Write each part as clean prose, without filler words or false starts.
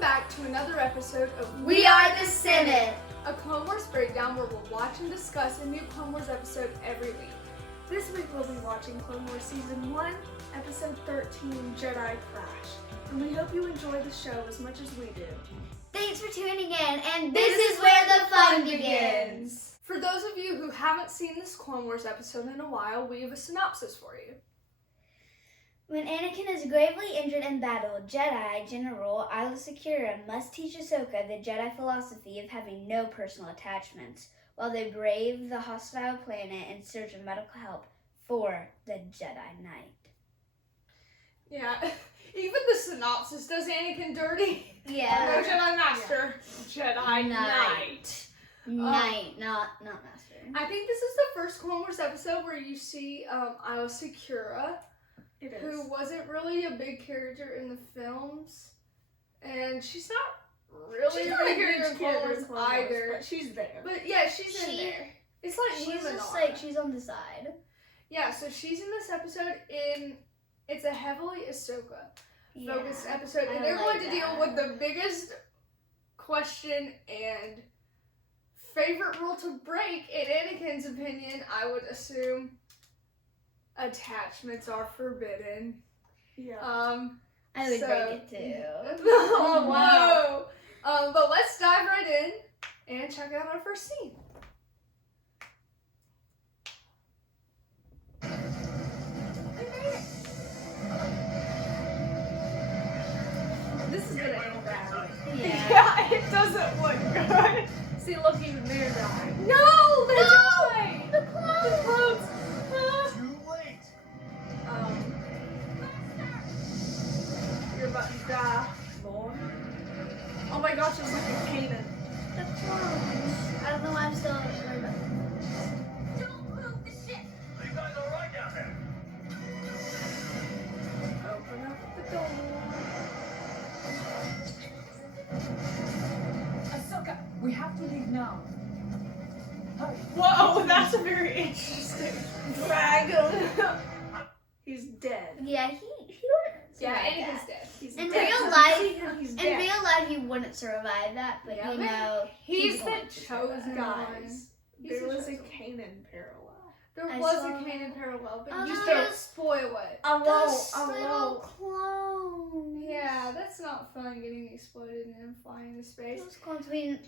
back to another episode of We Are the Senate, a Clone Wars breakdown where we'll watch and discuss a new Clone Wars episode every week. This week we'll be watching Clone Wars Season 1, Episode 13, Jedi Crash. And we hope you enjoy the show as much as we do. Thanks for tuning in, and this is where the fun begins. For those of you who haven't seen this Clone Wars episode in a while, we have a synopsis for you. When Anakin is gravely injured in battle, Jedi General Adleigh must teach Ahsoka the Jedi philosophy of having no personal attachments, while they brave the hostile planet in search of medical help for the Jedi Knight. Yeah, even the synopsis does Anakin dirty. Yeah. No Jedi Master, Jedi Knight. Knight, not Master. I think this is the first Clone Wars episode where you see Adleigh, who wasn't really a big character in the films, and she's not really a big character in Clone Wars either. But she's there. But yeah, she's in there. It's like She's Liana. just like, she's on the side. Yeah, so she's in this episode it's a heavily Ahsoka focused episode, and they're going to deal with the biggest question and favorite rule to break, in Anakin's opinion, I would assume. Attachments are forbidden. Yeah. I would break it too. Oh, whoa. But let's dive right in and check out our first scene. This is gonna end badly. Yeah, it doesn't look good. See, look, even there died. No, they died. The clones. Too late. You're about to die, boy. Oh my gosh, it's like a Canaan. The clones. I don't know why I'm still worried about it. Don't move the ship. You guys all right down there? Open up the door. Ahsoka, we have to leave now. Hurry. Whoa, that's a very interesting dragon. He's dead. Yeah, he wouldn't Yeah, survive Anakin's that. dead. He's In dead. real life, He's in dead. real life, he wouldn't survive that, but Yeah, you but know, he's the going to survive. chosen Guys, He's there the was a chosen one. Kanan parallel. There I was saw a Canaan parallel, but Oh, you just no, don't it's- spoil it. I Those won't. little clones. Yeah, that's not fun getting exploded and then flying into space. Those clones mean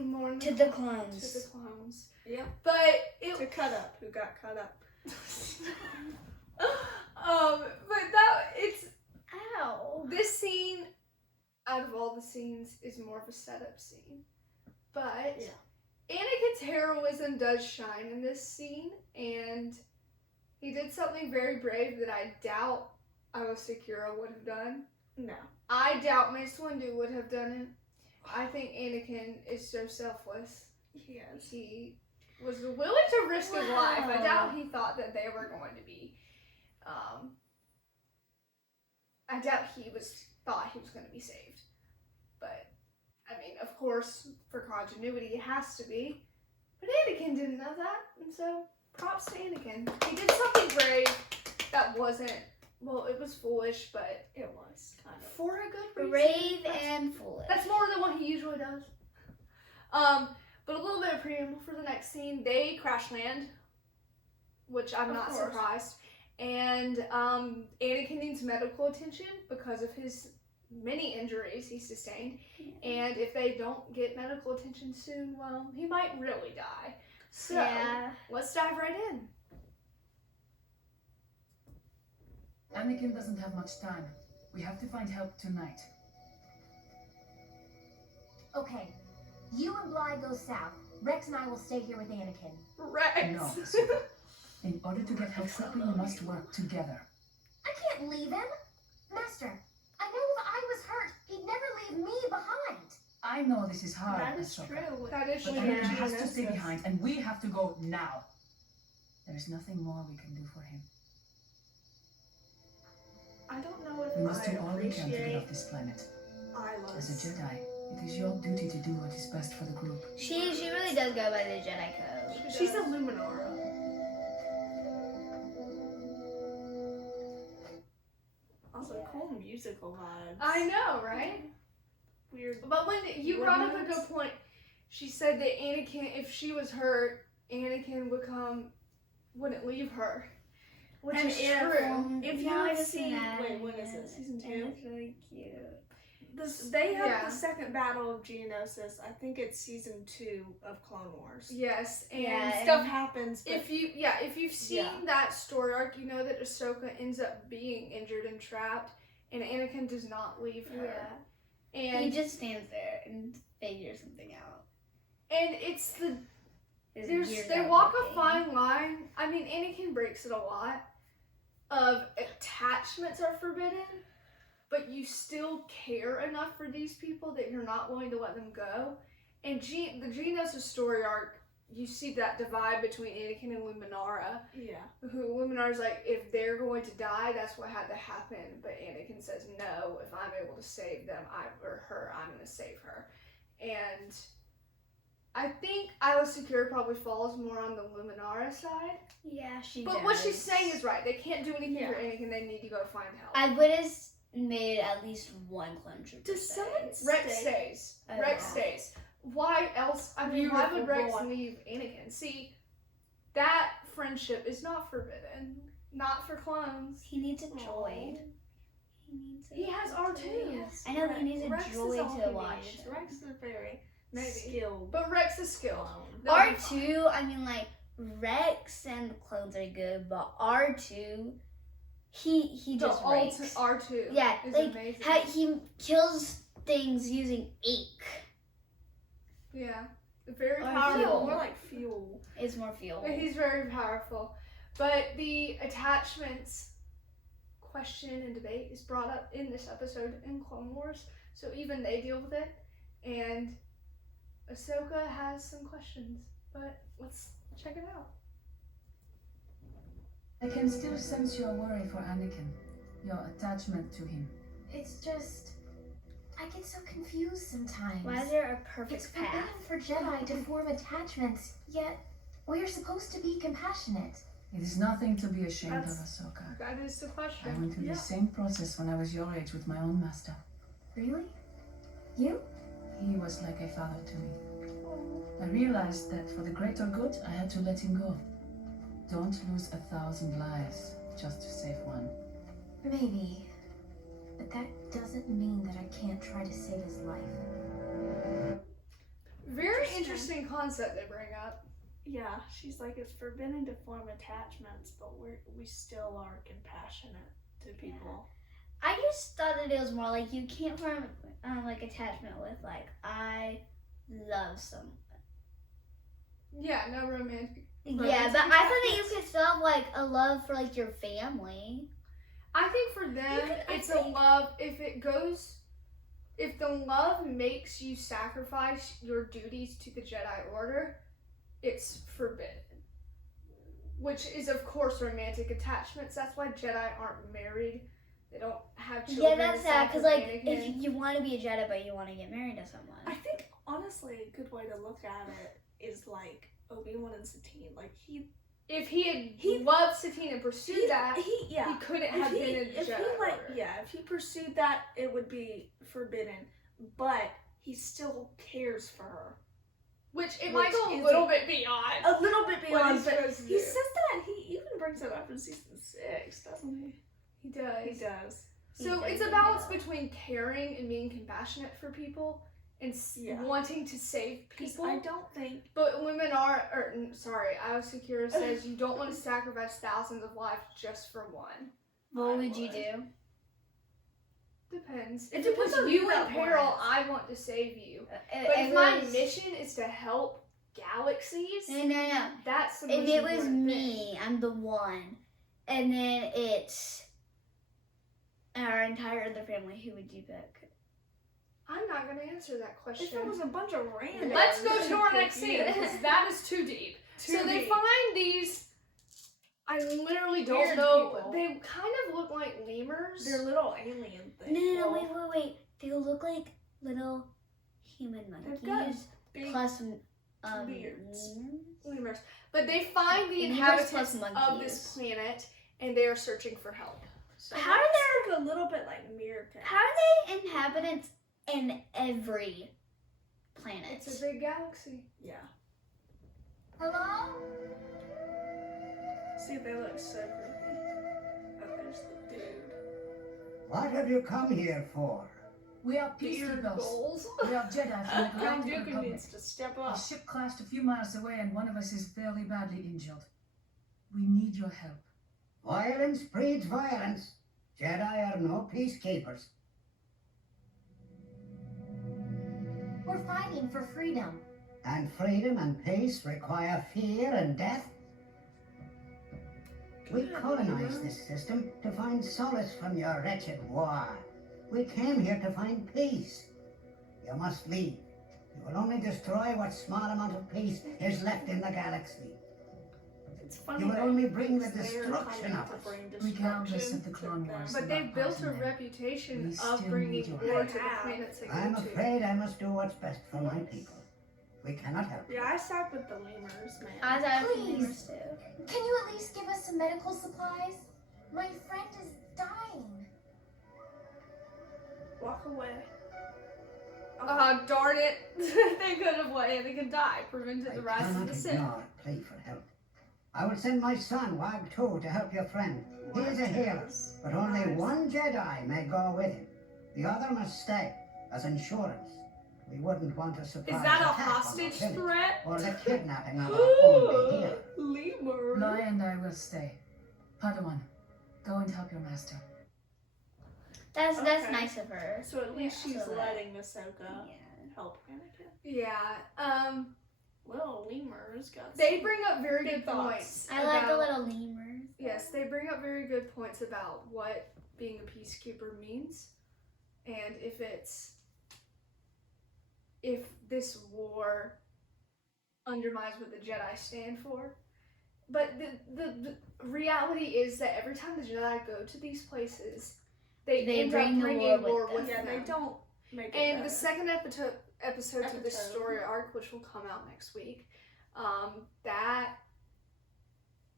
More than to the to clones. the clones. Yep. But it To cut up. Who got cut up? but that it's Ow. this scene out of all the scenes is more of a setup scene. But Yeah. Anakin's heroism does shine in this scene, and he did something very brave that I doubt Adleigh would have done. No. I doubt Mace Windu would have done it. I think Anakin is so selfless. Yes. He was willing to risk his life. I Wow. doubt he thought that they were going to be. I doubt thought he was going to be saved. But I mean, of course, for continuity, it has to be. But Anakin didn't know that, and so props to Anakin. He did something brave that wasn't. Well, it was foolish, but It was kind of. for a good reason. Brave and foolish. That's more than what he usually does. But a little bit of preamble for the next scene. They crash land, which I'm Of not course. surprised. And Anakin needs medical attention because of his many injuries he sustained. And if they don't get medical attention soon, well, he might really die. So Yeah. let's dive right in. Anakin doesn't have much time. We have to find help tonight. Okay, you and Bly go south. Rex and I will stay here with Anakin. Rex. No, Ahsoka. In order to get help quickly, we must work together. I can't leave him. Master, I know if I was hurt, he'd never leave me behind. I know this is hard, That is Ahsoka. true. That is But true. Anakin has to stay behind, and we have to go now. There's nothing more we can do for him. I don't know We must if do I all we can to get appreciate off this planet. As a Isla's. Jedi, it is your duty to do what is best for the group. She really does go by the Jedi code. She's a Luminara. Also, cool musical vibes. I know, right? weird. But when you brought up a Romance? good point, she said that Anakin, if she was hurt, Anakin wouldn't leave her, which And is if- true. If you No, I have just seen, that. wait, when is it? Season 2? And it's really cute. They have Yeah. the second battle of Geonosis. I think it's season 2 of Clone Wars. Yes, and Yeah, Stuff happens. But if you've seen Yeah. that story arc, you know that Ahsoka ends up being injured and trapped, and Anakin does not leave her. Yeah. He And just stands there and figures something out. it's the His There's gears they aren't walk a working. fine line. I mean, Anakin breaks it a lot. Of attachments are forbidden, but you still care enough for these people that you're not willing to let them go. And the Geonosis story arc, you see that divide between Anakin and Luminara. yeah. Who Luminara's like, if they're going to die, that's what had to happen. But Anakin says, no, if I'm able to save them, I'm going to save her. And I think Adleigh Secure probably falls more on the Luminara side. Yeah, she But does. what she's saying is right. They can't do anything Yeah. for Anakin. They need to go find help. I would have made at least one clone trooper. Does stay. someone Rex stay? stays. Oh, Rex yeah. stays. Why else? I mean, why would Beautiful Rex boy. leave Anakin? See, that friendship is not forbidden. Not for clones. He needs a droid. He needs a He has R2. Yes. I know he needs a Rex is droid all to he watch needs. him. Rex is very Maybe. skilled. But Rex is skilled. clone. They'll be R2, I mean, like, Rex and the clones are good, but R2, he The just ultimate rakes. R2 Yeah, is like, amazing. he kills things using ink. Yeah. Very Or powerful. fuel. More like fuel. It's more fuel. But he's very powerful. But the attachments question and debate is brought up in this episode in Clone Wars. So even they deal with it. And Ahsoka has some questions. But let's check it out. I can still sense your worry for Anakin, your attachment to him. It's just, I get so confused sometimes. Why is there a perfect It's forbidden path? for Jedi to form attachments, yet we're supposed to be compassionate. It is nothing to be ashamed of, That's- Ahsoka. That is the I question. went through Yeah. the same process when I was your age with my own master. Really? You? He was like a father to me. I realized that for the greater good, I had to let him go. Don't lose 1,000 lives just to save one. Maybe. But that doesn't mean that I can't try to save his life. Very interesting concept they bring up. Yeah, she's like, it's forbidden to form attachments, but we still are compassionate to people. I just thought that it was more like you can't form like attachment with like I love someone. Yeah, no romantic. Yeah, but I thought that you could still have like a love for like your family. I think for them, it's a love. If the love makes you sacrifice your duties to the Jedi Order, it's forbidden. Which is, of course, romantic attachments. That's why Jedi aren't married. They don't have children. Yeah, that's sad because aside like from Anakin. if you want to be a Jedi but you want to get married to someone. I think, honestly, a good way to look at it is like Obi-Wan and Satine. Like, If he had He- loved Satine and pursued that, he he couldn't have been in the if Jedi he like, Order. yeah, if he pursued that, it would be forbidden. But he still cares for her. Which it Which might go a is little a- bit beyond. A little bit What beyond, he's but supposed to he do. says that. He even brings it up in season 6, doesn't he? He does. He does. So He it's a does, balance yeah. between caring and being compassionate for people and Yeah. wanting to save 'Cause people. I don't think. But women are, Alex Secura says you don't want to sacrifice thousands of lives just for one. What I would you do? Depends. It If it depends puts on you who in that peril, was. I want to save you. But If if my it was- mission is to help galaxies, No. that's the If most it was important me, I'm the one, and then it's our entire other family, who would you pick? I'm not going to answer that question. If it was a bunch of random. Let's go to our next scene because that is too deep. Too So they deep. find these. I literally don't Weird know. people. They kind of look like lemurs. They're little alien things. No, Well, wait. They look like little human They've got monkeys big plus beards. lemurs. But they find the Lemurs inhabitants plus of monkeys. this planet and they are searching for help. So How do Like a little bit like meerkats. How are they inhabitants in every planet. It's a big galaxy. Yeah. Hello? See, they look so creepy. Oh, there's the dude. What have you come here for? We are Beard Peacekeepers. goals. We are Jedi from the Count Galactic Dooku Republic. needs to step A up. ship crashed a few miles away and one of us is fairly badly injured. We need your help. Violence breeds violence. Jedi are no peacekeepers. We're fighting for freedom. And freedom and peace require fear and death. We colonized this system to find solace from your wretched war. We came here to find peace. You must leave. You will only destroy what small amount of peace is left in the galaxy. It's funny. You will that only bring the they're destruction coming of to us. bring Regardless destruction of the to Clone them. Wars. But they've built a reputation We of still bringing need your war help. to the planets they go I'm to. afraid I must do what's best for my people. We cannot help you. Yeah, I side with the lemurs, man. I thought Please. too. Can you at least give us some medical supplies? My friend is dying. Walk away. Darn it. They could have let Anakin die, prevented I the rise of cannot the Sith. ignore a plea for help. I will send my son, Wag 2, to help your friend. He is a hero, but only one Jedi may go with him. The other must stay, as insurance. We wouldn't want a surprise Is that a attack on hostage the village, threat? or the kidnapping of our only hero. Lemur. Lai and I will stay. Padawan, go and help your master. That's Okay. nice of her. So at least Yeah, she's so that- letting Ahsoka Yeah. help Anakin. Yeah. Little lemurs got They some bring up very big good thoughts. points. I like the about- little lemurs. Yes, they bring up very good points about what being a peacekeeper means, and if this war undermines what the Jedi stand for. But the reality is that every time the Jedi go to these places, they end bring up the bringing war war with with them. Yeah, them. they don't make it And better. the second episode to this Episode. story arc, which will come out next week, that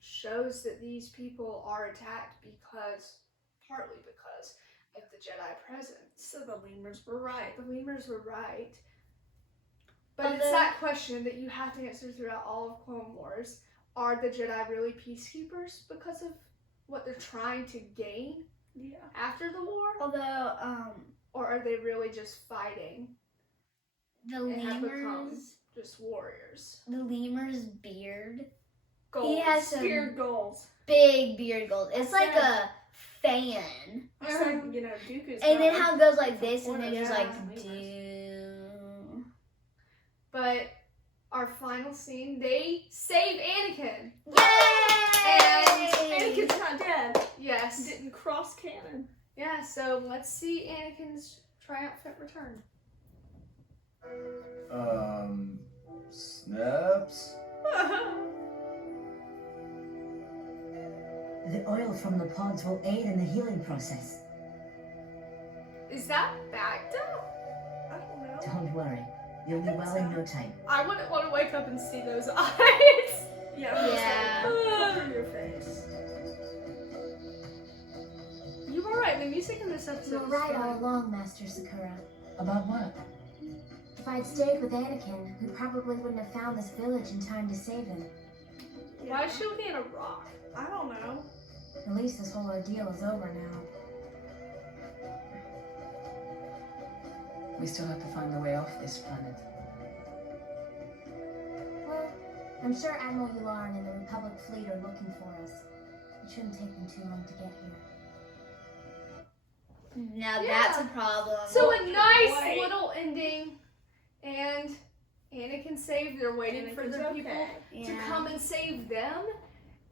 shows that these people are attacked partly because of the Jedi presence. So the lemurs were right. The lemurs were right. But But it's the- that question that you have to answer throughout all of Clone Wars. Are the Jedi really peacekeepers because of what they're trying to gain Yeah. after the war? Although, Or are they really just fighting the and have become lemurs, just warriors? the lemur's beard, Goals. he has some Beard goals. big beard gold. It's I like said- a fan. I said, you know, Dooku's And then got how it goes like It's this, and then important, just yeah, like lemurs. do. But our final scene, they save Anakin. Yay! Anakin's not dead. Yes. Didn't cross canon. Yeah, so let's see Anakin's triumphant return. Snaps? The oil from the pods will aid in the healing process. Is that Baghdad? I don't know. Don't worry, you'll be well in no time. I wouldn't want to wake up and see those eyes. Yeah. Yeah. Cover your face. You were right. The music in this episode You were is right fun. all along, Master Sakura. About what? If I'd stayed with Anakin, we probably wouldn't have found this village in time to save him. Why is she looking at a rock? I don't know. At least this whole ordeal is over now. We still have to find a way off this planet. Well, I'm sure Admiral Yularen and the Republic fleet are looking for us. It shouldn't take them too long to get here. Now Yeah. that's a problem. So a nice Wait. little ending, and Anakin saved. They're waiting for Anakin's their people okay. to come and save them.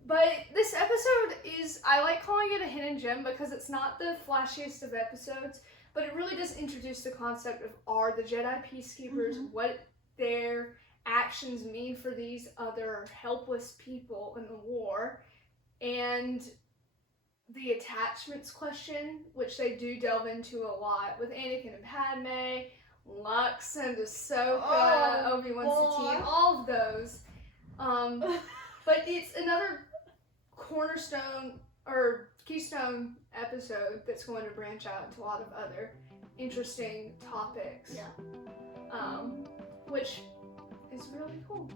But this episode is, I like calling it a hidden gem because it's not the flashiest of episodes, but it really does introduce the concept of are the Jedi peacekeepers, what their actions mean for these other helpless people in the war, and the attachments question, which they do delve into a lot with Anakin and Padme, Lux and Ahsoka, Oh, Obi-Wan boy. Satine, all of those. But it's another cornerstone or keystone episode that's going to branch out into a lot of other interesting topics. Yeah. Which is really cool.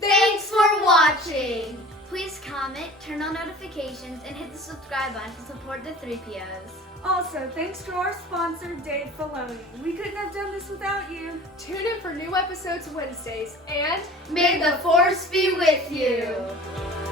Thanks for watching! Please comment, turn on notifications, and hit the subscribe button to support the Threepios. Also, thanks to our sponsor, Dave Filoni. We couldn't have done this without you. Tune in for new episodes Wednesdays, and May the Force be with you!